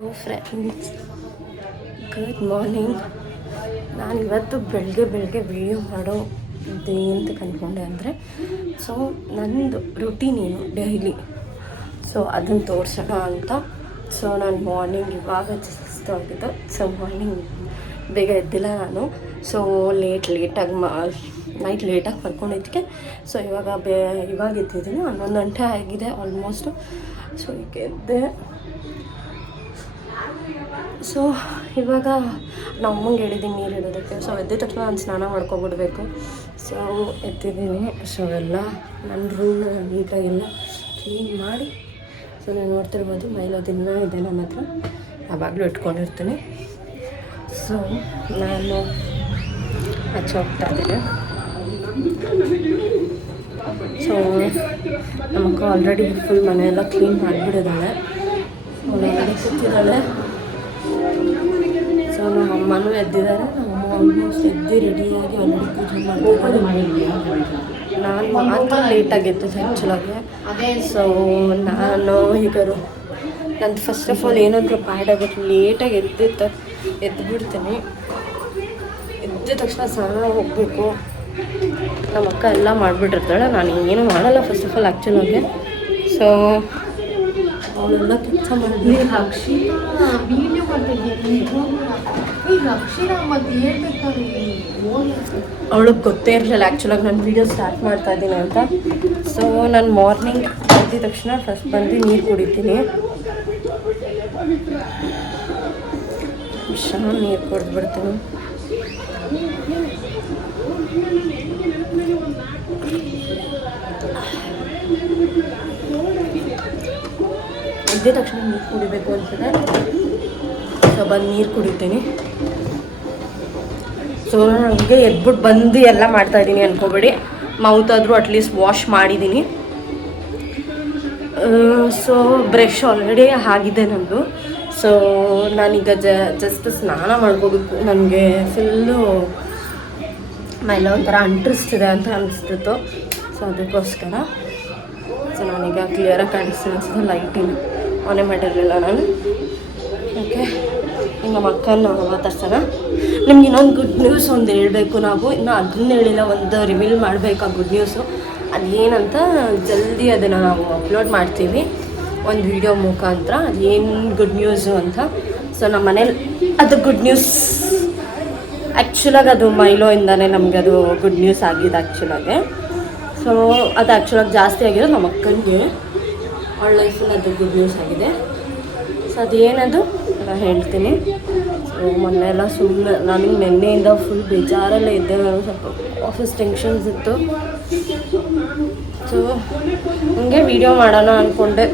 Friends, good morning. ನಾನಿವತ್ತು ಬೆಳಗ್ಗೆ video ಮಾಡೋ ಅಂತ ಕಂಡ್ಕೊಂಡೆ ಅಂದರೆ ನಂದು ರುಟೀನ್ ಏನು ಡೈಲಿ ಅದನ್ನು ತೋರಿಸೋಣ ಅಂತ. ನಾನು ಮಾರ್ನಿಂಗ್ ಇವಾಗ ಸುಸ್ತಾಗಿದ್ದು. ಮಾರ್ನಿಂಗ್ ಬೇಗ ಎದ್ದಿಲ್ಲ ನಾನು. ಲೇಟಾಗಿ ನೈಟ್ ಲೇಟಾಗಿ ಮಲ್ಕೊಂಡಿದ್ದಕ್ಕೆ ಇವಾಗ ಎದ್ದಿದ್ದೀನಿ. 11 ಗಂಟೆ ಆಗಿದೆ ಆಲ್ಮೋಸ್ಟು. ಈಗ ಎದ್ದೆ. ಇವಾಗ ನಮ್ಮ ಅಮ್ಮಂಗೆ ಹೇಳಿದ್ದೀನಿ ನೀರು ಇಡೋದಕ್ಕೆ. ಎದ್ದಿದ ತಕ್ಷಣ ನಾನು ಸ್ನಾನ ಮಾಡ್ಕೊಬಿಡ್ಬೇಕು. ಎದ್ದಿದ್ದೀನಿ. ಎಲ್ಲ ನನ್ನ ರೂಮ್ ನೀಟಾಗೆಲ್ಲ ಕ್ಲೀನ್ ಮಾಡಿ ನೀವು ನೋಡ್ತಿರ್ಬೋದು ದಿನ ಇದೆ ನನ್ನ ಹತ್ರ. ಯಾವಾಗಲೂ ಇಟ್ಕೊಂಡಿರ್ತೀನಿ. ನಾನು ಆಚೆ ಹೋಗ್ತಾ ಇದ್ದೀನಿ. ನಮ್ಮಕ್ಕ ಆಲ್ರೆಡಿ ಫುಲ್ ಮನೆಯೆಲ್ಲ ಕ್ಲೀನ್ ಮಾಡಿಬಿಡಿದ್ದಾಳೆ. ಒಳಗಡೆ ಕೂತಿದ್ದಾಳೆ. ನಮ್ಮ ಅಮ್ಮನೂ ಎದ್ದಿದ್ದಾರೆ. ನಮ್ಮಮ್ಮ ಆಲ್ಮೋಸ್ಟ್ ಎದ್ದು ರೆಡಿಯಾಗಿ ಆಲ್ರೆಡಿ ಪೂಜೆ ಮಾಡಿದ್ದಾರೆ. ನಾನು ಮಾತ್ರ ಲೇಟಾಗಿತ್ತು ಆ್ಯಕ್ಚುಲಾಗಿ. ನಾನು ಈಗ ನಂದು ಫಸ್ಟ್ ಆಫ್ ಆಲ್ ಏನಾದರೂ ಬ್ಯಾಡ್ ಆಗುತ್ತೆ, ಲೇಟಾಗಿ ಎದ್ದುಬಿಡ್ತೀನಿ. ಎದ್ದ ತಕ್ಷಣ ಸ್ನಾನ ಹೋಗಬೇಕು. ನಮ್ಮ ಅಕ್ಕ ಎಲ್ಲ ಮಾಡಿಬಿಟ್ಟಿರ್ತಾಳೆ. ನಾನು ಏನೂ ಮಾಡಲ್ಲ ಫಸ್ಟ್ ಆಫ್ ಆಲ್ ಆ್ಯಕ್ಚುಲಾಗಿ. ಅವಳೆಲ್ಲ ಕೆಲಸ ಮಾಡಿ ಅವಳಿಗೆ ಗೊತ್ತೇ ಇರಲಿಲ್ಲ ಆ್ಯಕ್ಚುಲಾಗಿ ನಾನು ವೀಡಿಯೋ ಸ್ಟಾರ್ಟ್ ಮಾಡ್ತಾ ಇದ್ದೀನಿ ಅಂತ. ನಾನು ಮಾರ್ನಿಂಗ್ ಎದ್ದಿದ ತಕ್ಷಣ ಫಸ್ಟ್ ಬಂದು ನೀರು ಕುಡಿತೀನಿ. ನೀರು ಕುಡಿದ್ಬಿಡ್ತೀನಿ. ಎದ್ದ ತಕ್ಷಣ ನೀರು ಕುಡಿಬೇಕು ಅನ್ಸುತ್ತೆ. ಬಂದು ನೀರು ಕುಡಿತೀನಿ. ನಾನು ಹಂಗೆ ಎದ್ಬಿಟ್ಟು ಬಂದು ಎಲ್ಲ ಮಾಡ್ತಾಯಿದ್ದೀನಿ ಅನ್ಕೋಬೇಡಿ. ಮೌತಾದರೂ ಅಟ್ಲೀಸ್ಟ್ ವಾಶ್ ಮಾಡಿದ್ದೀನಿ. ಬ್ರಷ್ ಆಲ್ರೆಡಿ ಆಗಿದೆ ನನ್ನದು. ನಾನೀಗ ಜಸ್ಟ್ ಸ್ನಾನ ಮಾಡ್ಕೋಬೇಕು. ನನಗೆ ಫುಲ್ಲು ಮೈಲ ಒಂಥರ ಅಂಟಿಸ್ತಿದೆ ಅಂತ ಅನಿಸ್ತಿತ್ತು. ಅದಕ್ಕೋಸ್ಕರ ನಾನೀಗ ಕ್ಲಿಯರಾಗಿ ಕಾಣಿಸ್ತೀನಿ ಅನ್ಸುತ್ತೆ. ಲೈಟಿಂಗ್ ಆನೇ ಮಾಡಿರಲಿಲ್ಲ ನಾನು. ಓಕೆ, ಈಗ ನಮ್ಮ ಅಕ್ಕನ ಮಾತಾಡ್ಸೋಣ. ನಿಮ್ಗೆ ಇನ್ನೊಂದು ಗುಡ್ ನ್ಯೂಸ್ ಒಂದು ಹೇಳಬೇಕು. ನಾವು ಇನ್ನೂ ಅದನ್ನ ಹೇಳಿಲ್ಲ, ಒಂದು ರಿವೀಲ್ ಮಾಡಬೇಕು ಆ ಗುಡ್ ನ್ಯೂಸು. ಅದೇನಂತ ಜಲ್ದಿ ಅದನ್ನು ನಾವು ಅಪ್ಲೋಡ್ ಮಾಡ್ತೀವಿ ಒಂದು ವಿಡಿಯೋ ಮುಖಾಂತರ. ಅದೇನು ಗುಡ್ ನ್ಯೂಸು ಅಂತ. ನಮ್ಮ ಮನೇಲಿ ಅದು ಗುಡ್ ನ್ಯೂಸ್. ಆ್ಯಕ್ಚುಲಾಗಿ ಅದು ಮೈಲೋಯಿಂದನೇ ನಮಗೆ ಅದು ಗುಡ್ ನ್ಯೂಸ್ ಆಗಿದೆ ಆ್ಯಕ್ಚುಲಾಗೆ. ಅದು ಆ್ಯಕ್ಚುಲಾಗಿ ಜಾಸ್ತಿ ಆಗಿರೋದು ನಮ್ಮ ಅಕ್ಕನಿಗೆ. ಅವಳ ಲೈಫಲ್ಲಿ ಅದು ಗುಡ್ ನ್ಯೂಸ್ ಆಗಿದೆ. ಅದೇನದು ನಾನು ಹೇಳ್ತೀನಿ. ಮೊನ್ನೆ ಎಲ್ಲ ಸುಮ್ಮನೆ ನನಗೆ ನಿನ್ನೆಯಿಂದ ಫುಲ್ ಬೇಜಾರಲ್ಲೇ ಇದ್ದೆ. ನಾನು ಸ್ವಲ್ಪ ಆಫೀಸ್ ಟೆನ್ಷನ್ಸ್ ಇತ್ತು. ಹಂಗೆ ವೀಡಿಯೋ ಮಾಡೋಣ ಅಂದ್ಕೊಂಡೆ.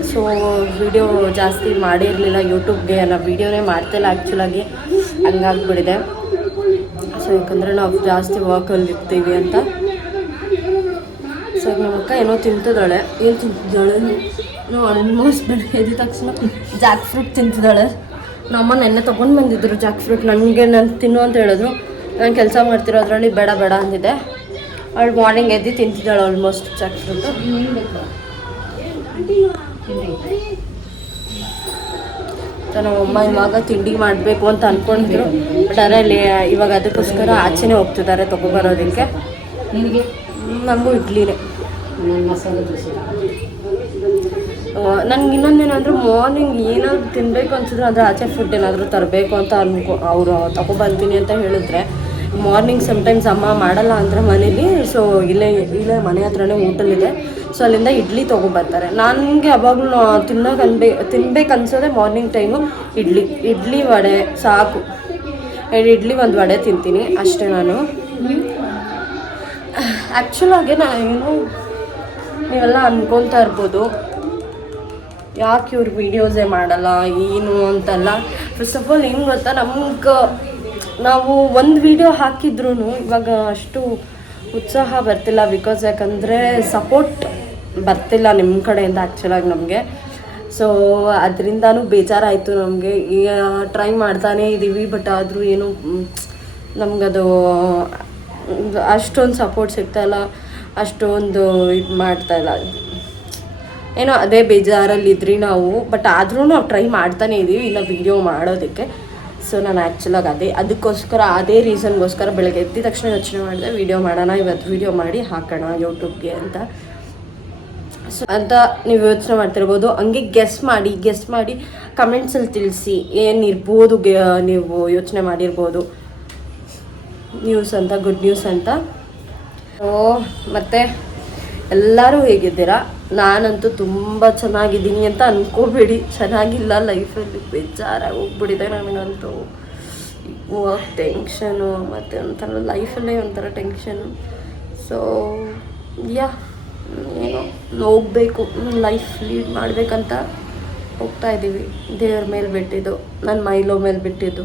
ವೀಡಿಯೋ ಜಾಸ್ತಿ ಮಾಡಿರಲಿಲ್ಲ ಯೂಟ್ಯೂಬ್ಗೆ. ನಾನು ವೀಡಿಯೋನೇ ಮಾಡ್ತಿಲ್ಲ ಆ್ಯಕ್ಚುಲಾಗಿ. ಹಂಗಾಗ್ಬಿಟ್ಟಿದೆ. ಯಾಕಂದರೆ ನಾವು ಜಾಸ್ತಿ ವರ್ಕಲ್ಲಿ ಇರ್ತೀವಿ ಅಂತ. ನಮ್ಮ ಅಕ್ಕ ಏನೋ ತಿಂತಿದ್ದಾಳೆ. ಏನು ತಿಂತಿದ್ದಾಳೆ? ಆಲ್ಮೋಸ್ಟ್ ಬೆಳಗ್ಗೆ ಎದ್ದ ತಕ್ಷಣ ಜಾಕ್ ಫ್ರೂಟ್ ತಿಂತಿದ್ದಾಳೆ. ನಮ್ಮ ನೆನ್ನೆ ತೊಗೊಂಡು ಬಂದಿದ್ದರು ಜಾಕ್ ಫ್ರೂಟ್. ನಾನು ತಿನ್ನು ಅಂತ ಹೇಳಿದ್ರು. ನಾನು ಕೆಲಸ ಮಾಡ್ತಿರೋದ್ರಲ್ಲಿ ಬೇಡ ಅಂದಿದ್ದೆ. ಅವಳು ಮಾರ್ನಿಂಗ್ ಎದ್ದು ತಿಂತಿದ್ದಾಳೆ ಆಲ್ಮೋಸ್ಟ್ ಜಾಕ್ ಫ್ರೂಟು. ನಮ್ಮಮ್ಮ ಇವಾಗ ತಿಂಡಿ ಮಾಡಬೇಕು ಅಂತ ಅಂದ್ಕೊಂಡಿದ್ರು. ಬಟ್ ಅದರಲ್ಲಿ ಇವಾಗ ಅದಕ್ಕೋಸ್ಕರ ಆಚೆನೇ ಹೋಗ್ತಿದ್ದಾರೆ ತೊಗೊಬರೋದಕ್ಕೆ. ನಮಗೂ ಇಡ್ಲಿನೇ. ನನಗೆ ಇನ್ನೊಂದೇನಾದರೂ ಮಾರ್ನಿಂಗ್ ಏನಾದರೂ ತಿನ್ನಬೇಕು ಅನ್ಸಿದ್ರೆ ಅಂದರೆ ಆಚೆ ಫುಡ್ ಏನಾದರೂ ತರಬೇಕು ಅಂತ ಅವರು ತೊಗೊಬರ್ತೀನಿ ಅಂತ ಹೇಳಿದ್ರೆ ಮಾರ್ನಿಂಗ್ ಸಮ್ಟೈಮ್ಸ್ ಅಮ್ಮ ಮಾಡಲ್ಲ ಅಂದರೆ ಮನೇಲಿ. ಇಲ್ಲೇ ಮನೆ ಹತ್ರನೇ ಹೋಟೆಲಿದೆ. ಅಲ್ಲಿಂದ ಇಡ್ಲಿ ತೊಗೊಬರ್ತಾರೆ. ನನಗೆ ಅವಾಗಲೂ ತಿನ್ಬೇಕು ಅನ್ಸೋದೆ ಮಾರ್ನಿಂಗ್ ಟೈಮು ಇಡ್ಲಿ ವಡೆ ಸಾಕು. ಇಡ್ಲಿ ಒಂದು ವಡೆ ತಿಂತೀನಿ ಅಷ್ಟೇ ನಾನು. ಆ್ಯಕ್ಚುಲಾಗಿ ಏನು ನೀವೆಲ್ಲ ಅಂದ್ಕೊತಾ ಇರ್ಬೋದು, ಯಾಕೆ ಇವ್ರು ವೀಡಿಯೋಸೇ ಮಾಡಲ್ಲ ಏನು ಅಂತಲ್ಲ. ಫಸ್ಟ್ ಆಫ್ ಆಲ್ ಏನು ಗೊತ್ತಾ, ನಾವು ಒಂದು ವೀಡಿಯೋ ಹಾಕಿದ್ರೂ ಇವಾಗ ಅಷ್ಟು ಉತ್ಸಾಹ ಬರ್ತಿಲ್ಲ. ಯಾಕಂದರೆ ಸಪೋರ್ಟ್ ಬರ್ತಿಲ್ಲ ನಿಮ್ಮ ಕಡೆಯಿಂದ ಆ್ಯಕ್ಚುಲಾಗಿ ನಮಗೆ. ಅದರಿಂದನೂ ಬೇಜಾರಾಯಿತು ನಮಗೆ. ಈಗ ಟ್ರೈ ಮಾಡ್ತಾನೇ ಇದ್ದೀವಿ. ಬಟ್ ಆದರೂ ಏನು ನಮಗದು ಅಷ್ಟೊಂದು ಸಪೋರ್ಟ್ ಸಿಗ್ತಾಯಿಲ್ಲ, ಅಷ್ಟೊಂದು ಇದು ಮಾಡ್ತಾಯಿಲ್ಲ. ಏನೋ ಅದೇ ಬೇಜಾರಲ್ಲಿದ್ರಿ ನಾವು. ಬಟ್ ಆದ್ರೂ ನಾವು ಟ್ರೈ ಮಾಡ್ತಾನೇ ಇದ್ದೀವಿ ಇನ್ನು ವೀಡಿಯೋ ಮಾಡೋದಕ್ಕೆ. ಸೊ ನಾನು ಆ್ಯಕ್ಚುಲಾಗಿ ಅದಕ್ಕೋಸ್ಕರ ಅದೇ ರೀಸನ್ಗೋಸ್ಕರ ಬೆಳಗ್ಗೆ ಎದ್ದ ತಕ್ಷಣ ಯೋಚನೆ ಮಾಡಿದೆ ವೀಡಿಯೋ ಮಾಡೋಣ, ಇವತ್ತು ವೀಡಿಯೋ ಮಾಡಿ ಹಾಕೋಣ ಯೂಟ್ಯೂಬ್ಗೆ ಅಂತ. ಸೊ ಅಂತ ನೀವು ಯೋಚನೆ ಮಾಡ್ತಿರ್ಬೋದು. ಹಂಗೆ ಗೆಸ್ ಮಾಡಿ ಕಮೆಂಟ್ಸಲ್ಲಿ ತಿಳಿಸಿ ಏನಿರ್ಬೋದು ನೀವು ಯೋಚನೆ ಮಾಡಿರ್ಬೋದು ನ್ಯೂಸ್ ಅಂತ, ಗುಡ್ ನ್ಯೂಸ್ ಅಂತ. ಮತ್ತು ಎಲ್ಲರೂ ಹೇಗಿದ್ದೀರಾ? ನಾನಂತೂ ತುಂಬ ಚೆನ್ನಾಗಿದ್ದೀನಿ ಅಂತ ಅಂದ್ಕೋಬೇಡಿ. ಚೆನ್ನಾಗಿಲ್ಲ, ಲೈಫಲ್ಲಿ ಬೇಜಾರಾಗಿ ಹೋಗ್ಬಿಟ್ಟಿದೆ ನನಗಂತೂ. ವರ್ಕ್ ಟೆನ್ಷನು ಮತ್ತು ಒಂಥರ ಲೈಫಲ್ಲೇ ಒಂಥರ ಟೆನ್ಷನು. ಸೊ ಯಾ ಏನೋ ಹೋಗ್ಬೇಕು, ಲೈಫ್ ಲೀಡ್ ಮಾಡಬೇಕಂತ ಹೋಗ್ತಾಯಿದ್ದೀವಿ. ದೇವ್ರ ಮೇಲೆ ಬಿಟ್ಟಿದ್ದು, ನನ್ನ ಮೈಲೋ ಮೇಲೆ ಬಿಟ್ಟಿದ್ದು.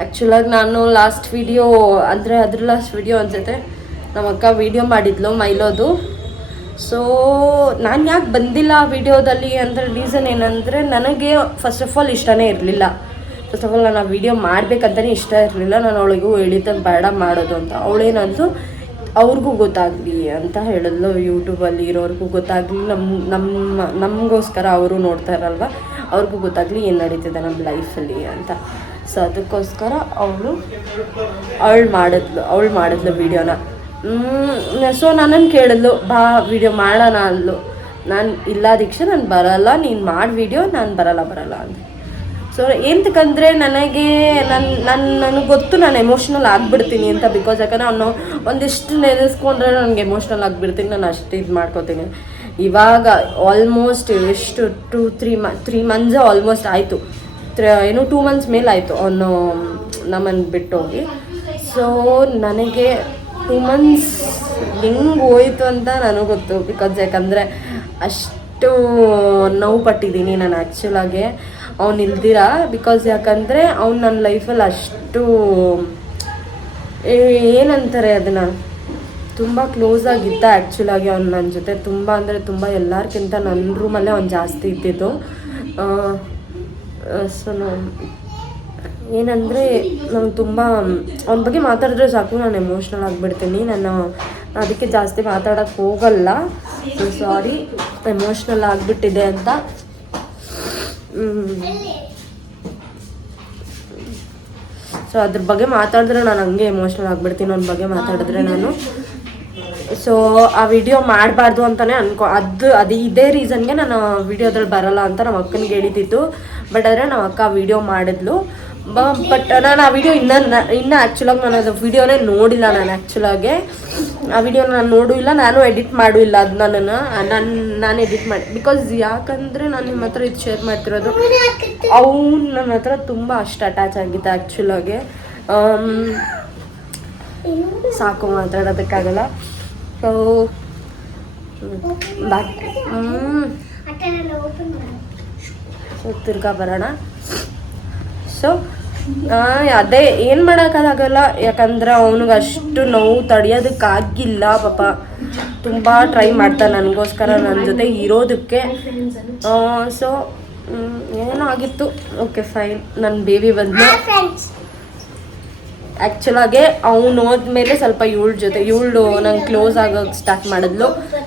ಆ್ಯಕ್ಚುಲಾಗಿ ನಾನು ಲಾಸ್ಟ್ ವೀಡಿಯೋ ಅಂದರೆ ಅದ್ರ ಲಾಸ್ಟ್ ವೀಡಿಯೋ ಅನ್ಸುತ್ತೆ, ನಮ್ಮ ಅಕ್ಕ ವೀಡಿಯೋ ಮಾಡಿದ್ಲು ಮೈಲೋದು. ಸೊ ನಾನು ಯಾಕೆ ಬಂದಿಲ್ಲ ಆ ವಿಡಿಯೋದಲ್ಲಿ ಅಂದರೆ ರೀಸನ್ ಏನಂದರೆ ನನಗೆ ಫಸ್ಟ್ ಆಫ್ ಆಲ್ ಇಷ್ಟನೇ ಇರಲಿಲ್ಲ. ಫಸ್ಟ್ ಆಫ್ ಆಲ್ ನಾನು ಆ ವಿಡಿಯೋ ಮಾಡಬೇಕಂತಲೇ ಇಷ್ಟ ಇರಲಿಲ್ಲ. ನಾನು ಅವಳಿಗೂ ಹೇಳಿದ್ದೆ ಬೇಡ ಮಾಡೋದು ಅಂತ. ಅವಳೇನಂತೂ ಅವ್ರಿಗೂ ಗೊತ್ತಾಗಲಿ ಅಂತ ಹೇಳಿದ್ಲು, ಯೂಟ್ಯೂಬಲ್ಲಿ ಇರೋರಿಗೂ ಗೊತ್ತಾಗಲಿ, ನಮಗೋಸ್ಕರ ಅವರು ನೋಡ್ತಾ ಇರಲ್ವ, ಅವ್ರಿಗೂ ಗೊತ್ತಾಗಲಿ ಏನು ನಡೀತಿದೆ ನಮ್ಮ ಲೈಫಲ್ಲಿ ಅಂತ. ಸೊ ಅದಕ್ಕೋಸ್ಕರ ಅವಳು ಮಾಡಿದ್ಲು ವೀಡಿಯೋನ. ಸೊ ನನ್ನನ್ನು ಕೇಳಿದ್ಲು, ಬಾ ವಿಡಿಯೋ ಮಾಡೋಣ ಅಂದ್ಲು. ನಾನು ಇಲ್ಲ ದೀಕ್ಷಾ, ನಾನು ಬರಲ್ಲ, ನೀನು ಮಾಡಿ ವಿಡಿಯೋ, ನಾನು ಬರಲ್ಲ ಅಂತ. ಸೊ ಎಂತಕ್ಕಂದರೆ ನನಗೆ ಗೊತ್ತು ನಾನು ಎಮೋಷ್ನಲ್ ಆಗಿಬಿಡ್ತೀನಿ ಅಂತ. ಬಿಕಾಸ್ ಯಾಕಂದರೆ ಅವನು ಒಂದಿಷ್ಟು ನೆನೆಸ್ಕೊಂಡ್ರೆ ನನಗೆ ಎಮೋಷ್ನಲ್ ಆಗಿಬಿಡ್ತೀನಿ, ನಾನು ಅಷ್ಟು ಇದು ಮಾಡ್ಕೋತೀನಿ. ಇವಾಗ ಆಲ್ಮೋಸ್ಟ್ ಎಷ್ಟು 3 ಮಂತ್ಸ್ ಆಲ್ಮೋಸ್ಟ್ ಆಯಿತು, 2 ಮಂತ್ಸ್ ಮೇಲೆ ಆಯಿತು ಅವನು ನಮ್ಮನ್ನು ಬಿಟ್ಟೋಗಿ. ಸೊ ನನಗೆ 2 ಮಂತ್ಸ್ ಹೆಂಗೆ ಹೋಯಿತು ಅಂತ ನನಗೆ ಗೊತ್ತು. ಬಿಕಾಸ್ ಯಾಕಂದರೆ ಅಷ್ಟು ನೋವು ಪಟ್ಟಿದ್ದೀನಿ ನಾನು ಆ್ಯಕ್ಚುಲಾಗೆ ಅವ್ನು ಇಲ್ದಿರ. ಬಿಕಾಸ್ ಯಾಕಂದರೆ ಅವ್ನು ನನ್ನ ಲೈಫಲ್ಲಿ ಅಷ್ಟು ಏನಂತಾರೆ ಅದನ್ನು, ತುಂಬ ಕ್ಲೋಸ್ ಆಗಿದ್ದ ಆ್ಯಕ್ಚುಲಾಗಿ ಅವ್ನು ನನ್ನ ಜೊತೆ. ತುಂಬ ಅಂದರೆ ತುಂಬ, ಎಲ್ಲರಿಗಿಂತ ನನ್ನ ರೂಮಲ್ಲೇ ಅವ್ನು ಜಾಸ್ತಿ ಇದ್ದಿದ್ದು. ಸೊ ಏನಂದರೆ ನಂಗೆ ತುಂಬ ಅವನ ಬಗ್ಗೆ ಮಾತಾಡಿದ್ರೆ ಸಾಕು ನಾನು ಎಮೋಷ್ನಲ್ ಆಗಿಬಿಡ್ತೀನಿ. ನಾನು ಅದಕ್ಕೆ ಜಾಸ್ತಿ ಮಾತಾಡೋಕ್ಕೆ ಹೋಗಲ್ಲ. ಸೊ ಸಾರಿ, ಎಮೋಷ್ನಲ್ ಆಗಿಬಿಟ್ಟಿದೆ ಅಂತ. ಸೊ ಅದ್ರ ಬಗ್ಗೆ ಮಾತಾಡಿದ್ರೆ ನಾನು ಹಂಗೆ ಎಮೋಷ್ನಲ್ ಆಗಿಬಿಡ್ತೀನಿ ಅವನ ಬಗ್ಗೆ ಮಾತಾಡಿದ್ರೆ ನಾನು. ಸೊ ಆ ವಿಡಿಯೋ ಮಾಡಬಾರ್ದು ಅಂತಲೇ ಅದು ಇದೇ ರೀಸನ್ಗೆ ನಾನು ವಿಡಿಯೋದ್ರಲ್ಲಿ ಬರಲ್ಲ ಅಂತ ನಮ್ಮ ಅಕ್ಕನಿಗೆ ಹೇಳಿದ್ದಿತ್ತು. ಬಟ್ ಆದರೆ ನಮ್ಮ ಅಕ್ಕ ವಿಡಿಯೋ ಮಾಡಿದ್ಲು. ಬಟ್ ನಾನು ಆ ವಿಡಿಯೋ ಇನ್ನೂ ಆ್ಯಕ್ಚುಲಾಗಿ ನಾನು ಅದು ವಿಡಿಯೋನೇ ನೋಡಿಲ್ಲ. ಆ ವಿಡಿಯೋ ನಾನು ನೋಡೂ ಇಲ್ಲ, ನಾನು ಎಡಿಟ್ ಮಾಡೂ ಇಲ್ಲ. ಅದು ನಾನು ಎಡಿಟ್ ಮಾಡಿ, ಬಿಕಾಸ್ ಯಾಕಂದರೆ ನಾನು ನಿಮ್ಮ ಹತ್ರ ಇದು ಶೇರ್ ಮಾಡ್ತಿರೋದು, ಅವ್ನು ನನ್ನ ಹತ್ರ ತುಂಬ ಅಷ್ಟು ಅಟ್ಯಾಚ್ ಆಗಿದ್ದ ಆ್ಯಕ್ಚುಲಾಗೆ. ಸಾಕು, ಮಾತಾಡೋದಕ್ಕಾಗಲ್ಲ. ಸೊ ಬ್ಯಾಕ್ ತಿರ್ಗಾ ಬರೋಣ. ಸೊ ಅದೇ ಏನು ಮಾಡೋಕ್ಕಾಗಲ್ಲ, ಯಾಕಂದ್ರೆ ಅವನಿಗೆ ಅಷ್ಟು ನೋವು ತಡೆಯೋದಕ್ಕಾಗಿಲ್ಲ. ಪಾಪ ತುಂಬ ಟ್ರೈ ಮಾಡ್ತಾನೆ ನನಗೋಸ್ಕರ ನನ್ನ ಜೊತೆ ಇರೋದಕ್ಕೆ. ಸೊ ಏನೋ ಆಗಿತ್ತು. ಓಕೆ ಫೈನ್, ನನ್ನ ಬೇಬಿ ಬಂದು ಆ್ಯಕ್ಚುಲಾಗೆ ಅವ್ನು ಹೋದ್ಮೇಲೆ ಸ್ವಲ್ಪ ಇವಳು ನಂಗೆ ಕ್ಲೋಸ್ ಆಗೋಕ್ಕೆ ಸ್ಟಾರ್ಟ್ ಮಾಡಿದ್ಲು.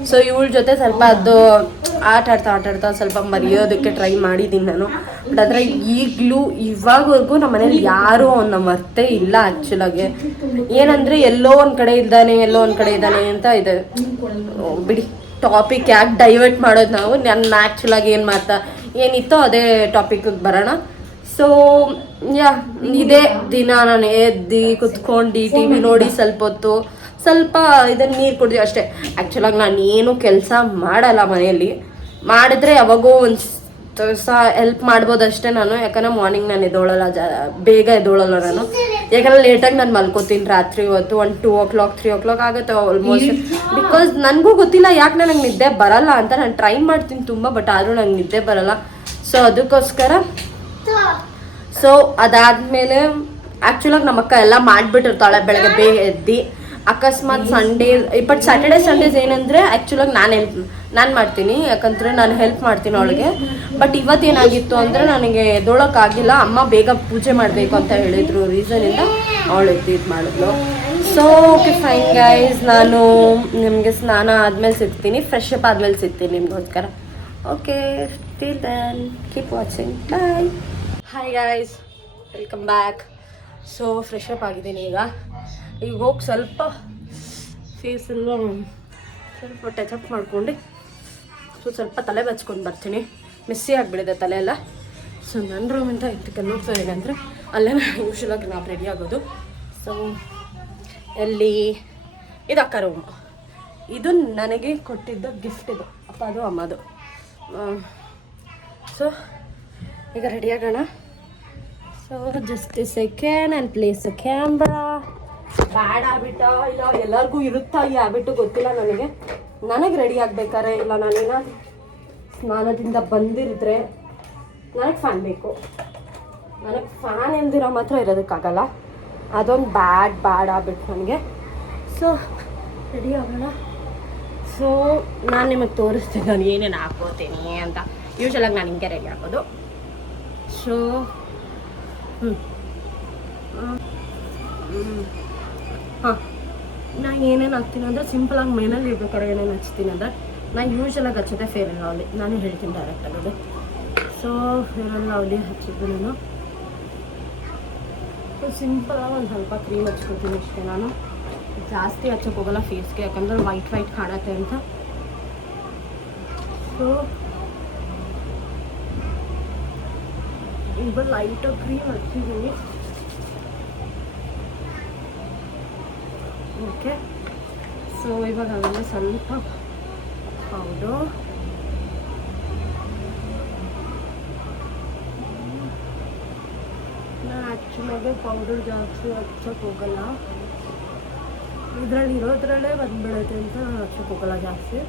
ಸೊ ಇವಳ ಜೊತೆ ಸ್ವಲ್ಪ ಅದು ಆಟ ಆಡ್ತಾ ಸ್ವಲ್ಪ ಮರೆಯೋದಕ್ಕೆ ಟ್ರೈ ಮಾಡಿದ್ದೀನಿ ನಾನು. ಬಟ್ ಆದರೆ ಇವಾಗವರೆಗೂ ನಮ್ಮ ಮನೇಲಿ ಯಾರೂ ಅವನ್ನ ಮರ್ತೇ ಇಲ್ಲ ಆ್ಯಕ್ಚುಲಾಗೆ. ಏನಂದರೆ ಎಲ್ಲೋ ಒಂದು ಕಡೆ ಇದ್ದಾನೆ ಅಂತ ಇದೆ. ಬಿಡಿ, ಟಾಪಿಕ್ ಯಾಕೆ ಡೈವರ್ಟ್ ಮಾಡೋದು ನಾವು. ನನ್ನ ಆ್ಯಕ್ಚುಲಾಗಿ ಏನಿತ್ತೋ ಅದೇ ಟಾಪಿಕ್ಗೆ ಬರೋಣ. ಸೊ ಇದೇ ದಿನ ನಾನು ಎದ್ದು ಕುತ್ಕೊಂಡು TV ನೋಡಿ ಸ್ವಲ್ಪ ಇದನ್ನು ನೀರು ಕುಡ್ದು ಅಷ್ಟೇ. ಆ್ಯಕ್ಚುಲಾಗಿ ನಾನು ಏನೂ ಕೆಲಸ ಮಾಡಲ್ಲ ಮನೆಯಲ್ಲಿ. ಮಾಡಿದ್ರೆ ಯಾವಾಗೋ ಒಂದು ಹೆಲ್ಪ್ ಮಾಡ್ಬೋದಷ್ಟೇ ನಾನು. ಯಾಕಂದರೆ ಮಾರ್ನಿಂಗ್ ನಾನು ಬೇಗ ಎದ್ದೋಳಲ್ಲ ನಾನು. ಯಾಕಂದರೆ ಲೇಟಾಗಿ ನಾನು ಮಲ್ಕೋತೀನಿ ರಾತ್ರಿ ಹೊತ್ತು. 1 2 o'clock 3 o'clock ಆಗುತ್ತೆ ಆಲ್ಮೋಸ್ಟ್. ಬಿಕಾಸ್ ನನಗೂ ಗೊತ್ತಿಲ್ಲ ಯಾಕೆ ನನಗೆ ನಿದ್ದೆ ಬರಲ್ಲ ಅಂತ. ನಾನು ಟ್ರೈ ಮಾಡ್ತೀನಿ ತುಂಬ, ಬಟ್ ಆದರೂ ನಂಗೆ ನಿದ್ದೆ ಬರಲ್ಲ. ಸೊ ಅದಕ್ಕೋಸ್ಕರ ಸೊ ಅದಾದಮೇಲೆ ಆ್ಯಕ್ಚುಲಾಗಿ ನಮ್ಮ ಅಕ್ಕ ಎಲ್ಲ ಮಾಡಿಬಿಟ್ಟಿರ್ತಾಳೆ ಬೆಳಗ್ಗೆ ಬೇಗ ಎದ್ದು. ಅಕಸ್ಮಾತ್ ಬಟ್ ಸ್ಯಾಟರ್ಡೇ ಸಂಡೇಸ್ ಏನಂದರೆ ಆ್ಯಕ್ಚುಲಾಗಿ ನಾನು ಮಾಡ್ತೀನಿ, ಯಾಕಂದರೆ ನಾನು ಹೆಲ್ಪ್ ಮಾಡ್ತೀನಿ ಅವಳಿಗೆ. ಬಟ್ ಇವತ್ತೇನಾಗಿತ್ತು ಅಂದರೆ ನನಗೆ ಎದ್ದೋಳಕ್ಕಾಗಿಲ್ಲ. ಅಮ್ಮ ಬೇಗ ಪೂಜೆ ಮಾಡಬೇಕು ಅಂತ ಹೇಳಿದ್ರು ರೀಸನಿಂದ ಅವಳು ಇದು ಮಾಡಿದ್ಲು. ಸೊ ಓಕೆ ಫೈನ್ ಗೈಸ್, ನಾನು ನಿಮಗೆ ಸ್ನಾನ ಆದಮೇಲೆ ಸಿಗ್ತೀನಿ, ಫ್ರೆಶ್ ಅಪ್ ಆದಮೇಲೆ ಸಿಗ್ತೀನಿ ನಿಮಗೋಸ್ಕರ. Okay, till then keep watching, bye. Hi guys, welcome back. So fresh up ಆಗಿದ್ದೀನಿ ಈಗ ಹೋಗಿ ಸ್ವಲ್ಪ ಫೇಸೆಲ್ಲ ಸ್ವಲ್ಪ ಟಚಪ್ ಮಾಡ್ಕೊಂಡು ಸ್ವಲ್ಪ ತಲೆ ಬಚ್ಕೊಂಡು ಬರ್ತೀನಿ. ಮೆಸ್ಸಿ ಆಗಿಬಿಡಿದೆ ತಲೆ ಎಲ್ಲ. ಸೊ ನನ್ನ ರೂಮಿಂದ ಇದಕ್ಕೆ ನೋಡ್ತಾರೆ ಅಂದರೆ ಅಲ್ಲೇ ನಾನು ಯೂಶಲಾಗಿ ನಾವು ರೆಡಿ ಆಗೋದು. ಸೊ ಎಲ್ಲಿ ಇದು ಅಕ್ಕ ರೂಮ್, ಇದು ನನಗೆ ಕೊಟ್ಟಿದ್ದ ಗಿಫ್ಟ್, ಇದು ಅಪ್ಪದು ಅಮ್ಮದು. ಸೊ ಈಗ ರೆಡಿ ಆಗೋಣ. So just second and place camera. Bad habit ಇಲ್ಲ ಎಲ್ಲರಿಗೂ ಇರುತ್ತಾ ಈ ಹ್ಯಾಬಿಟು ಗೊತ್ತಿಲ್ಲ ನನಗೆ ರೆಡಿ ಆಗಬೇಕಾರೆ ಇಲ್ಲ ನಾನೇನಾದ್ರು ಸ್ನಾನದಿಂದ ಬಂದಿರಿದ್ರೆ ನನಗೆ ಫ್ಯಾನ್ ಬೇಕು. ನನಗೆ ಫ್ಯಾನ್ ಇಲ್ದಿರೋ ಮಾತ್ರ ಇರೋದಕ್ಕಾಗಲ್ಲ. ಅದೊಂದು ಬ್ಯಾಡ್ ಹ್ಯಾಬಿಟ್ ನನಗೆ. ಸೊ ರೆಡಿ ಆಗೋಣ. ಸೊ ನಾನು ನಿಮಗೆ ತೋರಿಸ್ತೀನಿ ನಾನು ಏನೇನು ಹಾಕೋತೀನಿ ಅಂತ. ಯೂಶಲಾಗಿ ನಾನು ಹಿಂಗೆ ರೆಡಿ ಆಗೋದು. ಸೊ ಹಾಂ, ನಾನು ಏನೇನು ಹಾಕ್ತೀನಿ ಅಂದರೆ ಸಿಂಪಲಾಗಿ ಮೇನಲ್ಲಿ ಇರ್ಬೇಕಾದ್ರೆ ಏನೇನು ಹಚ್ತೀನಿ ಅಂದರೆ ನಾನು ಯೂಶಲಾಗಿ ಹಚ್ಚೋದೆ ಫೇರ್ ಆ್ಯಂಡ್ ಲವ್ಲಿ. ನಾನೇ ಹೇಳ್ತೀನಿ ಡೈರೆಕ್ಟಾಗಿ ಅದು. ಸೊ ಫೇರ್ ಆ್ಯಂಡ್ ಲವ್ಲಿ ಹಚ್ಚಿದ್ದು ನಾನು ಸಿಂಪಲಾಗಿ ಒಂದು ಸ್ವಲ್ಪ ಕ್ರೀಮ್ ಹಚ್ಕೊತೀನಿ ಅಷ್ಟೇ. ನಾನು ಜಾಸ್ತಿ ಹಚ್ಚೋಕೆ ಹೋಗಲ್ಲ ಫೇಸ್ಗೆ, ಯಾಕಂದ್ರೆ ವೈಟ್ ಕಾಣುತ್ತೆ ಅಂತ. ಸೊ ಈಗ ಲೈಟಾಗಿ ಕ್ರೀಮ್ ಹಚ್ಚಿದ್ದೀನಿ. ಓಕೆ, ಸೊ ಇವಾಗ ಅದನ್ನು ಸ್ವಲ್ಪ ಹೌದು ನಾನು ಆ್ಯಕ್ಚುಲಾಗೆ ಪೌಡರ್ ಜಾಸ್ತಿ ಹಚ್ಚೋಕೆ ಹೋಗಲ್ಲ, ಇದರಲ್ಲಿ ಇರೋದ್ರಲ್ಲೇ ಬಂದ್ಬಿಡುತ್ತೆ ಅಂತ ನಾನು ಹಚ್ಚೋಕೆ ಹೋಗಲ್ಲ ಜಾಸ್ತಿ.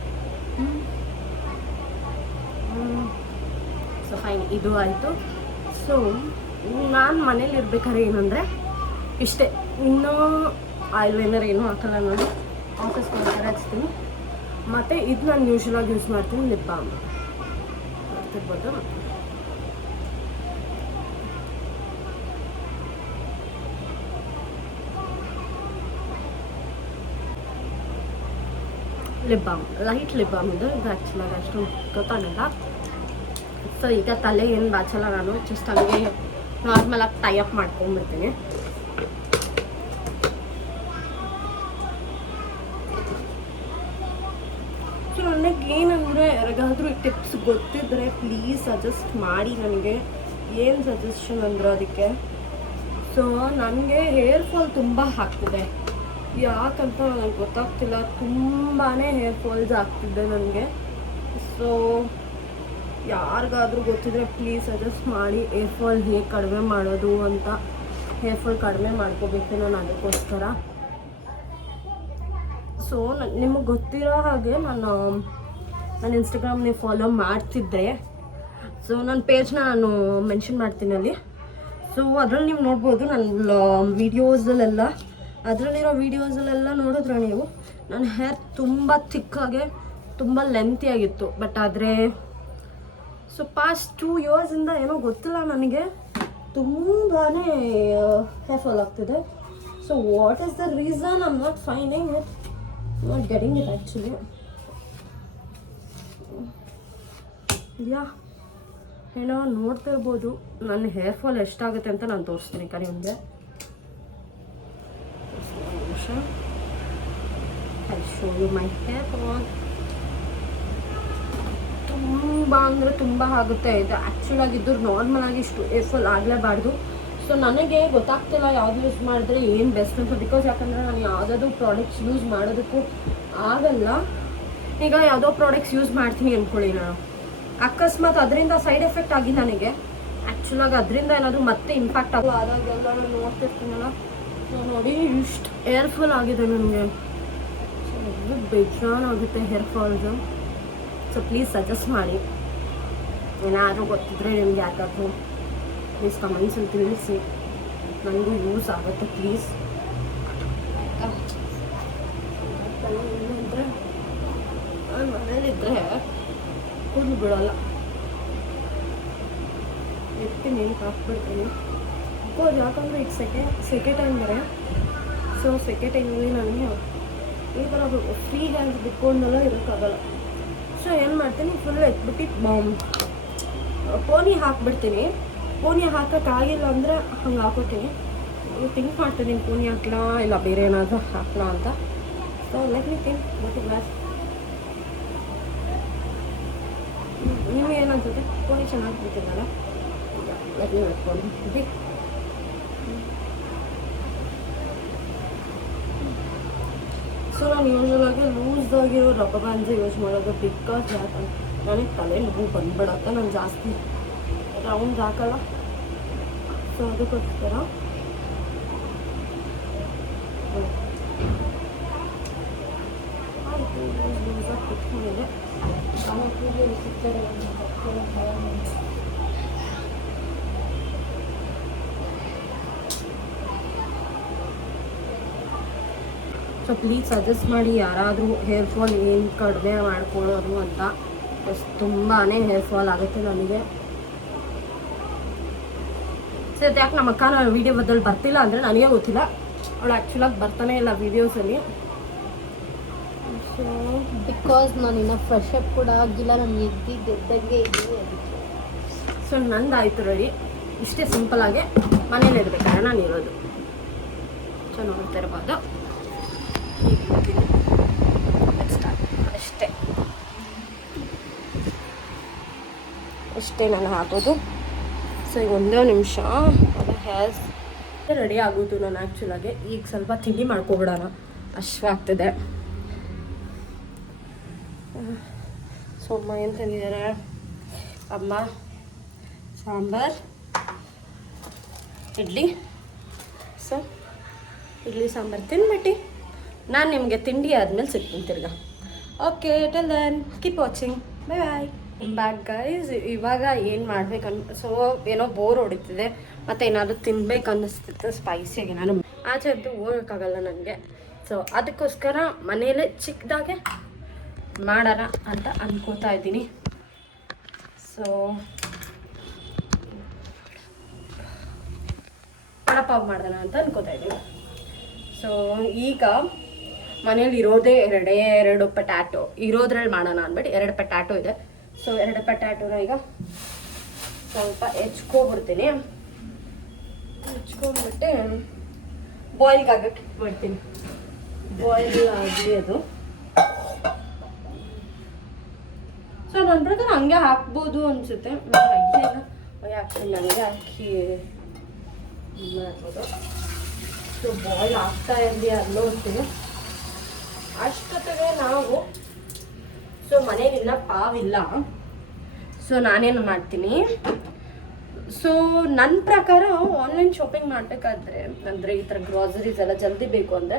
ಸೊ ಫೈನ್, ಇದು ಆಯಿತು. ಸೊ ನಾನು ಮನೇಲಿ ಇರ್ಬೇಕಾದ್ರೆ ಏನಂದರೆ ಇಷ್ಟೇ, ಇನ್ನೂ ಆಯಿಲ್ ಲೈನರ್ ಏನೂ ಹಾಕಲ್ಲ ನಾನು. ಆಫೀಸ್ಗೋಸ್ಕರ ಹಚ್ತೀನಿ. ಮತ್ತು ಇದು ನಾನು ಯೂಶಲಾಗಿ ಯೂಸ್ ಮಾಡ್ತೀನಿ, ಲಿಪ್ ಬಾಮ್ ಬರ್ತಿರ್ಬೋದು. Lip balm, light lip balm ಇದು ಆ್ಯಕ್ಚುಲಾಗಿ ಅಷ್ಟು ಗೊತ್ತಾಗಲ್ಲ. ಸೊ ಈಗ ತಲೆ ಏನು ಬಾಚಲ್ಲ ನಾನು, ಜಸ್ಟ್ ಹಂಗೆ ನಾರ್ಮಲಾಗಿ ಟೈ ಅಪ್ ಮಾಡ್ಕೊಂಡ್ಬಿಡ್ತೀನಿ. ಸೊ ನನಗೇನಂದರೆ ಯಾರಿಗಾದ್ರೂ ಈ ಟಿಪ್ಸ್ ಗೊತ್ತಿದ್ದರೆ ಪ್ಲೀಸ್ ಸಜೆಸ್ಟ್ ಮಾಡಿ ನನಗೆ. ಏನು ಸಜೆಷನ್ ಅಂದ್ರೆ ಅದಕ್ಕೆ. ಸೊ ನನಗೆ ಹೇರ್ ಫಾಲ್ ತುಂಬ ಆಗ್ತಿದೆ, ಯಾಕಂತ ನನಗೆ ಗೊತ್ತಾಗ್ತಿಲ್ಲ. ತುಂಬಾ ಹೇರ್ ಫಾಲ್ಸ್ ಆಗ್ತಿದೆ ನನಗೆ. ಸೊ ಯಾರಿಗಾದ್ರೂ ಗೊತ್ತಿದ್ರೆ ಪ್ಲೀಸ್ ಸಜೆಸ್ಟ್ ಮಾಡಿ, ಹೇರ್ ಫಾಲ್ ಹೇಗೆ ಕಡಿಮೆ ಮಾಡೋದು ಅಂತ. ಹೇರ್ ಫಾಲ್ ಕಡಿಮೆ ಮಾಡ್ಕೋಬೇಕು ನಾನು ಅದಕ್ಕೋಸ್ಕರ. ಸೊ ನಿಮಗೆ ಗೊತ್ತಿರೋ ಹಾಗೆ ನನ್ನ ಇನ್ಸ್ಟಾಗ್ರಾಮ್ ನೀವು ಫಾಲೋ ಮಾಡ್ತಿದ್ದರೆ ಸೊ ನನ್ನ ಪೇಜ್ನ ನಾನು ಮೆನ್ಷನ್ ಮಾಡ್ತೀನಿ ಅಲ್ಲಿ. ಸೊ ಅದರಲ್ಲಿ ನೀವು ನೋಡ್ಬೋದು ನನ್ನ ವೀಡಿಯೋಸಲ್ಲೆಲ್ಲ, ಅದರಲ್ಲಿರೋ ವೀಡಿಯೋಸಲ್ಲೆಲ್ಲ ನೋಡಿದ್ರೆ ನೀವು ನನ್ನ ಹೇರ್ ತುಂಬ ಥಿಕ್ಕಾಗೆ ತುಂಬ ಲೆಂತಿಯಾಗಿತ್ತು. ಬಟ್ ಆದರೆ ಸೊ ಪಾಸ್ಟ್ 2 ಇಯರ್ಸಿಂದ ಏನೋ ಗೊತ್ತಿಲ್ಲ ನನಗೆ ತುಂಬಾ ಹೇರ್ ಫಾಲ್ ಆಗ್ತಿದೆ. So what is the reason? I am not finding it, not getting it actually. ಯಾ ಏನೋ ನೋಡ್ತಿರ್ಬೋದು ನನ್ನ ಹೇರ್ ಫಾಲ್ ಎಷ್ಟಾಗುತ್ತೆ ಅಂತ ನಾನು ತೋರಿಸ್ತೀನಿ ಕರೆ ನಿಮಗೆ. I show you my hair fall. ತುಂಬ ಅಂದರೆ ತುಂಬ ಆಗುತ್ತೆ ಇದು. ಆ್ಯಕ್ಚುಲಾಗಿದ್ದು ನಾರ್ಮಲಾಗಿ ಇಷ್ಟು ಹೇರ್ ಫಾಲ್ ಆಗಲೇಬಾರ್ದು. ಸೊ ನನಗೆ ಗೊತ್ತಾಗ್ತಿಲ್ಲ ಯಾವ್ದು ಯೂಸ್ ಮಾಡಿದ್ರೆ ಏನು ಬೆಸ್ಟ್ ಅಂತ. ಬಿಕಾಸ್ ಯಾಕಂದರೆ ನಾನು ಯಾವುದಾದ್ರು ಪ್ರಾಡಕ್ಟ್ಸ್ ಯೂಸ್ ಮಾಡೋದಕ್ಕೂ ಆಗಲ್ಲ. ಈಗ ಯಾವುದೋ ಪ್ರಾಡಕ್ಟ್ಸ್ ಯೂಸ್ ಮಾಡ್ತೀನಿ ಅಂದ್ಕೊಳ್ಳಿ, ನಾನು ಅಕಸ್ಮಾತ್ ಅದರಿಂದ ಸೈಡ್ ಎಫೆಕ್ಟ್ ಆಗಿ ನನಗೆ ಆ್ಯಕ್ಚುಲಾಗಿ ಅದರಿಂದ ಏನಾದರೂ ಮತ್ತೆ ಇಂಪ್ಯಾಕ್ಟ್ ಆದಾಗೆಲ್ಲ ನಾನು ನೋಡ್ತಿರ್ತೀನಲ್ಲ. ಸೊ ನೋಡಿ ಇಷ್ಟು ಹೇರ್ ಫಾಲ್ ಆಗಿದೆ ನನಗೆ. ಸೊ ಬೇಜಾರಾಗುತ್ತೆ hair falls. So please suggest ಮಾಡಿ, ಏನಾದರೂ ಗೊತ್ತಿದ್ರೆ ನಿಮ್ಗೆ ಯಾಕಾದರೂ ಪ್ಲೀಸ್ ಕಮೆಂಟ್ಸಲ್ಲಿ ತಿಳಿಸಿ, ನನಗೂ ಯೂಸ್ ಆಗುತ್ತೆ ಪ್ಲೀಸ್. ಏನಂದರೆ ನಾನು ಮನೇಲಿದ್ದರೆ ಕೂದಲು ಬಿಡೋಲ್ಲ, ಎತ್ತಿ ನೀರಿಗೆ ಹಾಕ್ಬಿಡ್ತೀನಿ. ಬಿಕಾಸ್ ಯಾಕಂದರೆ ಈಗ ಸೆಕೆ ಟೈಮ್ ಬೇರೆ. ಸೊ ಸೆಕೆ ಟೈಮಲ್ಲಿ ನನಗೆ ಈ ಥರ ಫ್ರೀ ಹ್ಯಾಂಡ್ ಬಿಟ್ಕೊಂಡೆಲ್ಲ ಇರೋಕ್ಕಾಗಲ್ಲ. ಸೊ ಏನು ಮಾಡ್ತೀನಿ, ಫುಲ್ ಎತ್ಬಿಟ್ಟು ಪೋನಿ ಹಾಕ್ಬಿಡ್ತೀನಿ. ಪೋನಿ ಹಾಕೋಕ್ಕಾಗಿಲ್ಲ ಅಂದರೆ ಹಂಗೆ ಹಾಕೋತೀನಿ. ಥಿಂಕ್ ಮಾಡ್ತಿದ್ದೀನಿ ಪೋನಿ ಹಾಕ್ಲಾ ಇಲ್ಲ ಬೇರೆ ಏನಾದರೂ ಹಾಕ್ಲಾ ಅಂತ. So let me think but glass. ನಿಮಗೆ ಏನನ್ಸುತ್ತೆ? ಪೋನಿ ಚೆನ್ನಾಗಿ ಬಿಡ್ತಿದ್ದಲ್ಲ, ಲೆಟ್ ಮಿ ಮಾಡ್ಕೊಂಡು ಸೊ ನಾನು ಯೂಶ್ವಲಾಗಿ ಲೂಸ್ದಾಗಿರೋ ರಬ್ಬರ್ ಬ್ಯಾಂಡ್ಸೇ ಯೂಸ್ ಮಾಡೋದು. ಬಿಕಾಸ್ ಯಾಕಂದ್ರೆ ನನಗೆ ತಲೆ ನೋವು ಬಂದ್ಬಿಡತ್ತೆ, ನಾನು ಜಾಸ್ತಿ ರೌಂಡ್ ಹಾಕಲ್ಲ. ಸೊ ಅದಕ್ಕೋಸ್ಕರ ಆಯಿತು, ಲೂಸಾಗಿ ಕುತ್ಕೊಂಡಿದೆ. ಸೊ ಪ್ಲೀಸ್ ಸಜೆಸ್ಟ್ ಮಾಡಿ ಯಾರಾದರೂ ಹೇರ್ ಫಾಲ್ ಏನು ಕಡಿಮೆ ಮಾಡ್ಕೊಳ್ಳೋದು ಅಂತ. ತುಂಬಾ ಹೇರ್ ಫಾಲ್ ಆಗುತ್ತೆ ನನಗೆ. ಸರ್ ಯಾಕೆ ನಮ್ಮ ಅಕ್ಕ ನಾನು ವೀಡಿಯೋ ಬದಲು ಬರ್ತಿಲ್ಲ ಅಂದರೆ ನನಗೆ ಗೊತ್ತಿಲ್ಲ. ಅವಳು ಆ್ಯಕ್ಚುಲಾಗಿ ಬರ್ತಾನೆ ಇಲ್ಲ ವೀಡಿಯೋಸಲ್ಲಿ. ಸೊ ಬಿಕಾಸ್ ನಾನು ಇನ್ನೂ ಫ್ರೆಶ್ ಅಪ್ ಕೂಡ ಆಗಿಲ್ಲ, ನಾನು ಎದ್ದಂಗೆ ಇದ್ದೀನಿ ಅದಕ್ಕೆ. ಸೊ ನಂದಾಯಿತು ರೆಡಿ. ಇಷ್ಟೇ ಸಿಂಪಲಾಗೆ ಮನೇಲಿ ಇರಬೇಕಾದ್ರೆ ನಾನು ಇರೋದು. ಸೊ ನೋಡ್ತಾ ಇರ್ಬೋದು ಅಷ್ಟೇ ಅಷ್ಟೇ ನಾನು ಹಾಕೋದು. ಸೊ ಈಗ ಒಂದೇ ನಿಮಿಷ ಅದು ಹೇರ್ಸ್ ರೆಡಿ ಆಗೋದು. ನಾನು ಆ್ಯಕ್ಚುಲಾಗಿ ಈಗ ಸ್ವಲ್ಪ ತಿಂಡಿ ಮಾಡ್ಕೊಬಿಡೋಣ, ಅಶ್ವಾಗ್ತದೆ. ಸೊ ಅಮ್ಮ ಏನು ತಂದಿದ್ದಾರೆ? ಅಮ್ಮ ಸಾಂಬಾರ್, ಇಡ್ಲಿ. ಸೊ ಇಡ್ಲಿ ಸಾಂಬಾರು ತಿನ್ಬಿಟ್ಟು ನಾನು ನಿಮಗೆ ತಿಂಡಿ ಆದಮೇಲೆ ಸಿಗ್ತೀನಿ ತಿರ್ಗಾ. Okay, till then keep watching, bye bye. Back guys, ಇವಾಗ ಏನು ಸೊ ಏನೋ ಬೋರ್ ಹೊಡಿತಿದೆ, ಮತ್ತು ಏನಾದರೂ ತಿನ್ಬೇಕು ಅನ್ನಿಸ್ತಿತ್ತು ಸ್ಪೈಸಿಯಾಗಿ. ನಾನು ಆಚೆ ಅಂತೂ ಹೋಗೋಕ್ಕಾಗಲ್ಲ ನನಗೆ. ಸೊ ಅದಕ್ಕೋಸ್ಕರ ಮನೇಲೇ ಚಿಕ್ಕದಾಗೆ ಮಾಡೋಣ ಅಂತ ಅನ್ಕೋತಾ ಇದ್ದೀನಿ. ಸೊ ವಡಪಾವ್ ಮಾಡೋಣ ಅಂತ ಅನ್ಕೋತಾ ಇದ್ದೀನಿ. ಸೊ ಈಗ ಮನೇಲಿ ಇರೋದೇ ಎರಡು ಪೊಟ್ಯಾಟೊ ಇರೋದ್ರಲ್ಲಿ ಮಾಡೋಣ ಅಂದ್ಬಿಟ್ಟು 2 ಪೊಟ್ಯಾಟೊ ಇದೆ. ಸೊ 2 ಪೊಟ್ಯಾಟೊನ ಈಗ ಸ್ವಲ್ಪ ಹೆಚ್ಕೊಬಿಡ್ತೀನಿ. ಹೆಚ್ಕೊಂಡ್ಬಿಟ್ಟು ಬಾಯ್ಲ್ಗೆ ಆಗಕ್ಕೆ ಇಟ್ಬಿಡ್ತೀನಿ. ಬಾಯ್ಲ್ ಆಗಲಿ ಅದು. ಸೊ ನನ್ನ ಪ್ರಕಾರ ಹಂಗೆ ಹಾಕ್ಬೋದು ಅನಿಸುತ್ತೆ, ಯಾಕೆ ನನಗೆ ಹಾಕಿ ಮಾಡ್ಬೋದು. ಸೊ ಬಾಯ್ಲ್ ಆಗ್ತಾ ಇರಲಿ ಅನ್ನೋ ಹೊತ್ತಿಗೆ ಅಷ್ಟೊತ್ತಿಗೆ ನಾವು ಮನೇಲಿಲ್ಲ ಪಾವಿಲ್ಲ. ಸೊ ನಾನೇನು ಮಾಡ್ತೀನಿ, ಸೊ ನನ್ನ ಪ್ರಕಾರ ಆನ್ಲೈನ್ ಶಾಪಿಂಗ್ ಮಾಡಬೇಕಾದ್ರೆ ಅಂದರೆ ಈ ಥರ ಗ್ರಾಸರೀಸ್ ಎಲ್ಲ ಜಲ್ದಿ ಬೇಕು ಅಂದರೆ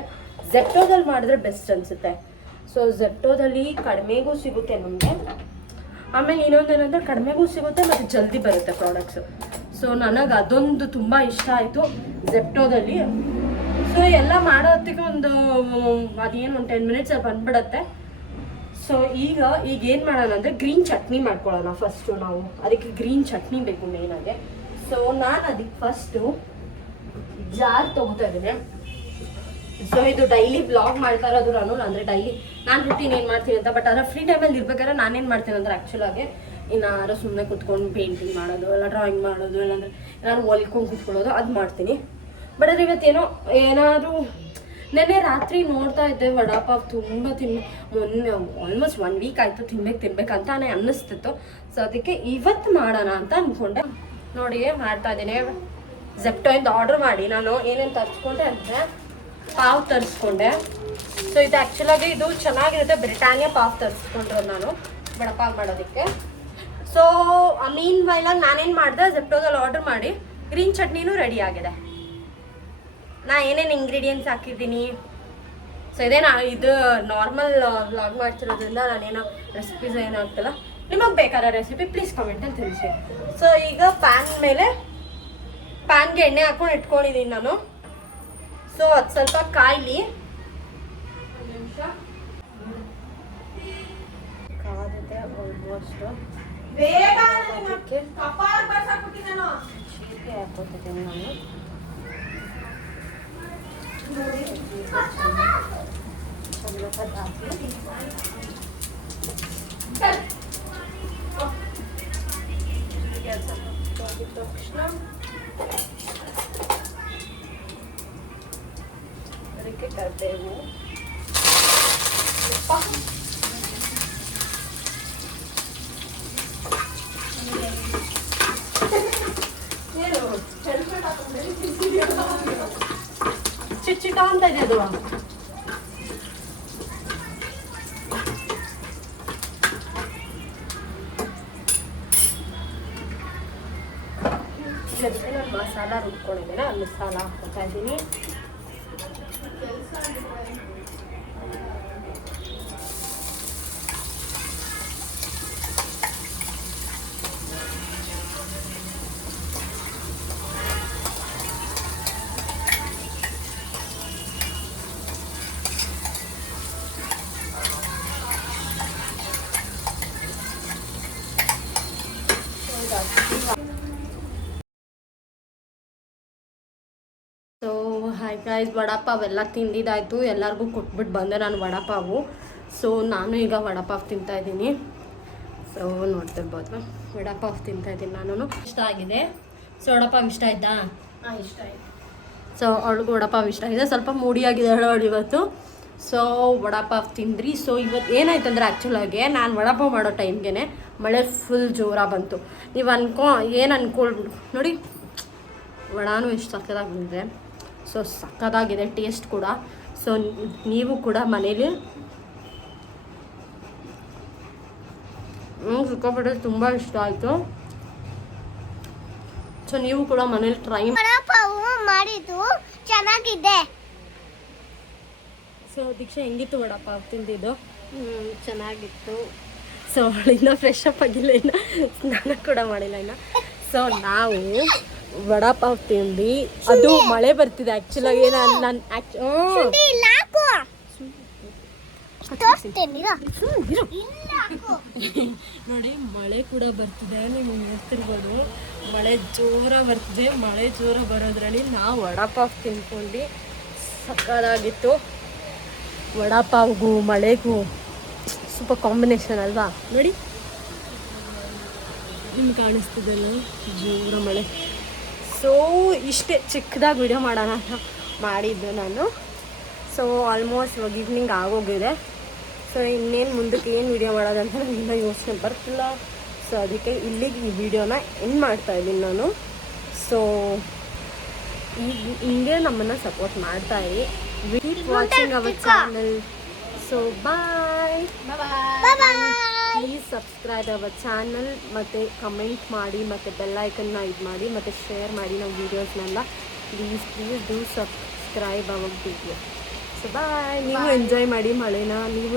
ಝೆಪ್ಟೋದಲ್ಲಿ ಮಾಡಿದ್ರೆ ಬೆಸ್ಟ್ ಅನಿಸುತ್ತೆ. ಸೊ ಝೆಪ್ಟೋದಲ್ಲಿ ಕಡಿಮೆಗೂ ಸಿಗುತ್ತೆ ನಮಗೆ. ಆಮೇಲೆ ಇನ್ನೊಂದೇನಂದರೆ ಕಡಿಮೆಗೂ ಸಿಗುತ್ತೆ ಮತ್ತು ಜಲ್ದಿ ಬರುತ್ತೆ ಪ್ರಾಡಕ್ಟ್ಸು. ಸೊ ನನಗೆ ಅದೊಂದು ತುಂಬ ಇಷ್ಟ ಆಯಿತು ಝೆಪ್ಟೋದಲ್ಲಿ. ಸೊ ಎಲ್ಲ ಮಾಡೋ ಹೊತ್ತಿಗೆ ಅದೇನು 10 ಮಿನಿಟ್ಸಲ್ಲಿ ಬಂದ್ಬಿಡುತ್ತೆ. ಸೊ ಈಗ ಏನು ಮಾಡೋಣ ಅಂದರೆ ಗ್ರೀನ್ ಚಟ್ನಿ ಮಾಡ್ಕೊಳ್ಳೋಣ ಫಸ್ಟು ನಾವು. ಅದಕ್ಕೆ ಗ್ರೀನ್ ಚಟ್ನಿ ಬೇಕು ಮೇಯ್ನಾಗೆ. ಸೊ ನಾನು ಅದಕ್ಕೆ ಫಸ್ಟು ಜಾರ್ ತೊಗೋತಾ ಇದ್ದೀನಿ. ಸೊ ಇದು ಡೈಲಿ ಬ್ಲಾಗ್ ಮಾಡ್ತಾ ಇರೋದು ನಾನು, ಅಂದರೆ ಡೈಲಿ ನಾನು ರೂಟೀನ್ ಏನು ಮಾಡ್ತೀನಿ ಅಂತ. ಬಟ್ ಅದರ ಫ್ರೀ ಟೈಮಲ್ಲಿ ಇರ್ಬೇಕಾದ್ರೆ ನಾನೇನು ಮಾಡ್ತೀನಿ ಅಂದರೆ ಆ್ಯಕ್ಚುಲಾಗಿ ಇನ್ನಾರು ಸುಮ್ಮನೆ ಕುತ್ಕೊಂಡು ಪೇಂಟಿಂಗ್ ಮಾಡೋದು, ಇಲ್ಲ ಡ್ರಾಯಿಂಗ್ ಮಾಡೋದು, ಇಲ್ಲಾಂದರೆ ಏನಾದ್ರು ಹೊಲ್ಕೊಂಡು ಕುತ್ಕೊಳ್ಳೋದು ಅದು ಮಾಡ್ತೀನಿ. ಬಟ್ ಅದು ಇವತ್ತೇನೋ ಏನಾದರೂ ನೆನ್ನೆ ರಾತ್ರಿ ನೋಡ್ತಾ ಇದ್ದೆ ವಡಾಪಾವ್ ತುಂಬ ಮೊನ್ನೆ ಆಲ್ಮೋಸ್ಟ್ 1 ವೀಕ್ ಆಯಿತು ತಿನ್ಬೇಕಂತಾನೆ ಅನ್ನಿಸ್ತಿತ್ತು. ಸೊ ಅದಕ್ಕೆ ಇವತ್ತು ಮಾಡೋಣ ಅಂತ ಅಂದ್ಕೊಂಡೆ. ನೋಡಿ ಮಾಡ್ತಾ ಇದ್ದೀನಿ. ಝೆಪ್ಟೋಯಿಂದ ಆರ್ಡ್ರ್ ಮಾಡಿ ನಾನು ಏನೇನು ತರಿಸ್ಕೊಂಡೆ ಅಂದರೆ ಪಾವ್ ತರಿಸ್ಕೊಂಡೆ. ಸೊ ಇದು ಆ್ಯಕ್ಚುಲಾಗಿ ಇದು ಚೆನ್ನಾಗಿರುತ್ತೆ, ಬ್ರಿಟಾನಿಯಾ ಪಾವ್ ತರಿಸ್ಕೊಂಡ್ರೆ ನಾನು ವಡಪಾವ್ ಮಾಡೋದಕ್ಕೆ. ಸೊ ಮೀನ್ ವೈಲಾಗಿ ನಾನೇನು ಮಾಡಿದೆ, ಝೆಪ್ಟೋದಲ್ಲಿ ಆರ್ಡ್ರ್ ಮಾಡಿ ಗ್ರೀನ್ ಚಟ್ನಿನೂ ರೆಡಿ ಆಗಿದೆ. ನಾ ಏನೇನು ಇಂಗ್ರೀಡಿಯೆಂಟ್ಸ್ ಹಾಕಿದ್ದೀನಿ. ಸೊ ಇದು ನಾರ್ಮಲ್ ವ್ಲಾಗ್ ಮಾಡ್ತಿರೋದ್ರಿಂದ ನಾನೇನೋ ರೆಸಿಪೀಸ್ ಏನೂ ಆಗ್ತಿಲ್ಲ. ನಿಮಗೆ ಬೇಕಾದ ರೆಸಿಪಿ ಪ್ಲೀಸ್ ಕಮೆಂಟಲ್ಲಿ ತಿಳಿಸಿ. ಸೊ ಈಗ ಪ್ಯಾನ್ಗೆ ಎಣ್ಣೆ ಹಾಕೊಂಡು ಇಟ್ಕೊಂಡಿದ್ದೀನಿ ನಾನು. ಸೊ ಅದು ಸ್ವಲ್ಪ ಕಾಯ್ಲಿ. ಒಂದು ನಿಮಿಷ ಕಾದಿದೆ ಆಲ್ಮೋಸ್ಟ್. ಶೀಕೆ ಹಾಕೋತಿದ್ದೀನಿ ನಾನು. ತಕ್ಷಣ ಅದಕ್ಕೆ ಕರಿಬೇವು ಚಿಟ್ಚಿಟ ಅಂತ ಇದೆ ಅದು. ಅದಕ್ಕೆ ನಾನು ಮಸಾಲ ರುಬ್ಕೊಂಡಿದ್ದೇನೆ ಆ ಮಸಾಲ ಹಾಕ್ತಾ ಇದ್ದೀನಿ. ಸೊ ಹಾಯ್ ಗಾಯ್ಸ್, ವಡಾಪಾವ್ ಎಲ್ಲ ತಿಂದಿದ್ದಾಯಿತು, ಎಲ್ಲರಿಗೂ ಕೊಟ್ಬಿಟ್ಟು ಬಂದೆ ನಾನು ವಡಾಪಾವು. ಸೊ ನಾನು ಈಗ ವಡಾಪಾವ್ ತಿಂತಾಯಿದ್ದೀನಿ. ಸೊ ನೋಡ್ತಿರ್ಬೋದು, ವಡಾಪಾವ್ ತಿಂತಾಯಿದ್ದೀನಿ ನಾನು. ಇಷ್ಟ ಆಗಿದೆ. ಸೊ ವಡಾಪಾವ್ ಇಷ್ಟ ಆಯ್ತಾ? ಹಾಂ, ಇಷ್ಟ ಆಯಿತು. ಸೊ ಅವಳಿಗೂ ವಡಾಪಾವ್ ಇಷ್ಟ ಆಗಿದೆ. ಸ್ವಲ್ಪ ಮೂಡಿಯಾಗಿದ್ದಾಳೆ ಅವಳು ಇವತ್ತು. ಸೊ ವಡಾಪಾವ್ ತಿಂದ್ರಿ. ಸೊ ಇವತ್ತು ಏನಾಯ್ತಂದ್ರೆ ಆ್ಯಕ್ಚುಲಾಗಿ ನಾನು ವಡಾಪಾವ್ ಮಾಡೋ ಟೈಮ್ಗೆ ಮಳೆ ಫುಲ್ ಜೋರ ಬಂತು. ನೀವು ಏನು ಅನ್ಕೊಳ್ಬಿಡು ನೋಡಿ, ವಡಾನು ಎಷ್ಟು ಸಕ್ಕದಾಗಿ ಬಂದಿದೆ. ಸೊ ಸಕ್ಕದಾಗಿದೆ ಟೇಸ್ಟ್ ಕೂಡ. ಸೊ ನೀವು ಕೂಡ ಮನೇಲಿ ಸಿಕ್ಕಾಪಟ್ಟೆ ತುಂಬ ಇಷ್ಟ ಆಯಿತು. ಸೊ ನೀವು ಕೂಡ ಮನೇಲಿ ಟ್ರೈ ಮಾಡಿದ್ದು ಚೆನ್ನಾಗಿದೆ. ಸೊ ದೀಕ್ಷಾ ಹೆಂಗಿತ್ತು ವಡಾಪಾವ್ ತಿಂದಿದ್ದು? ಚೆನ್ನಾಗಿತ್ತು. ಸೊ ಅವಳಿಂದ ಫ್ರೆಶ್ ಅಪ್ ಆಗಿಲ್ಲ, ಇನ್ನು ಸ್ನಾನ ಕೂಡ ಮಾಡಿಲ್ಲ ಇನ್ನು. ಸೊ ನಾವು ವಡಾಪಾವ್ ತಿಂದು, ಅದು ಮಳೆ ಬರ್ತಿದೆ ಆ್ಯಕ್ಚುಲಾಗಿ. ನಾನು ನೋಡಿ ಮಳೆ ಕೂಡ ಬರ್ತಿದೆ, ನೀವು ನೋಡ್ತಿರ್ಬೋದು. ಮಳೆ ಜೋರ ಬರ್ತಿದೆ. ಮಳೆ ಜೋರ ಬರೋದ್ರಲ್ಲಿ ನಾವು ವಡಾಪಾವ್ ತಿನ್ಕೊಂಡು ಸಕ್ಕದಾಗಿತ್ತು. ವಡಾಪಾವ್ಗೂ ಮಳೆಗೂ ಸೂಪರ್ ಕಾಂಬಿನೇಷನ್ ಅಲ್ವಾ? ನೋಡಿ ನಿಮ್ಗೆ ಕಾಣಿಸ್ತಿದೆಲ್ಲ ಜೋರ ಮಳೆ. ಸೊ ಇಷ್ಟೇ ಚಿಕ್ಕದಾಗಿ ವಿಡಿಯೋ ಮಾಡೋಣ ಅಂತ ಮಾಡಿದ್ದು ನಾನು. ಸೊ ಆಲ್ಮೋಸ್ಟ್ ಇವಾಗ ಈವ್ನಿಂಗ್ ಆಗೋಗಿದೆ. ಸೊ ಇನ್ನೇನು ಮುಂದಕ್ಕೆ ಏನು ವಿಡಿಯೋ ಮಾಡೋದಂತ ನನಗಿನ್ನ ಯೋಚನೆ ಬರ್ತಿಲ್ಲ. ಸೊ ಅದಕ್ಕೆ ಇಲ್ಲಿಗೆ ಈ ವಿಡಿಯೋನ ಎಂಡ್ ಮಾಡ್ತಾಯಿದ್ದೀನಿ ನಾನು. ಸೊ ಹಿಂಗೆ ನಮ್ಮನ್ನು ಸಪೋರ್ಟ್ ಮಾಡ್ತಾಯಿರಿ. Keep watching our channel. So bye. Please subscribe our channel, ಮತ್ತು ಕಮೆಂಟ್ ಮಾಡಿ, ಮತ್ತು ಬೆಲ್ ಐಕನ್ನ ಇದು ಮಾಡಿ, ಮತ್ತು ಶೇರ್ ಮಾಡಿ ನಮ್ಮ ವೀಡಿಯೋಸ್ನೆಲ್ಲ. Please do subscribe our video. So bye. ನೀವು ಎಂಜಾಯ್ ಮಾಡಿ ಮಳೆನ. ನೀವು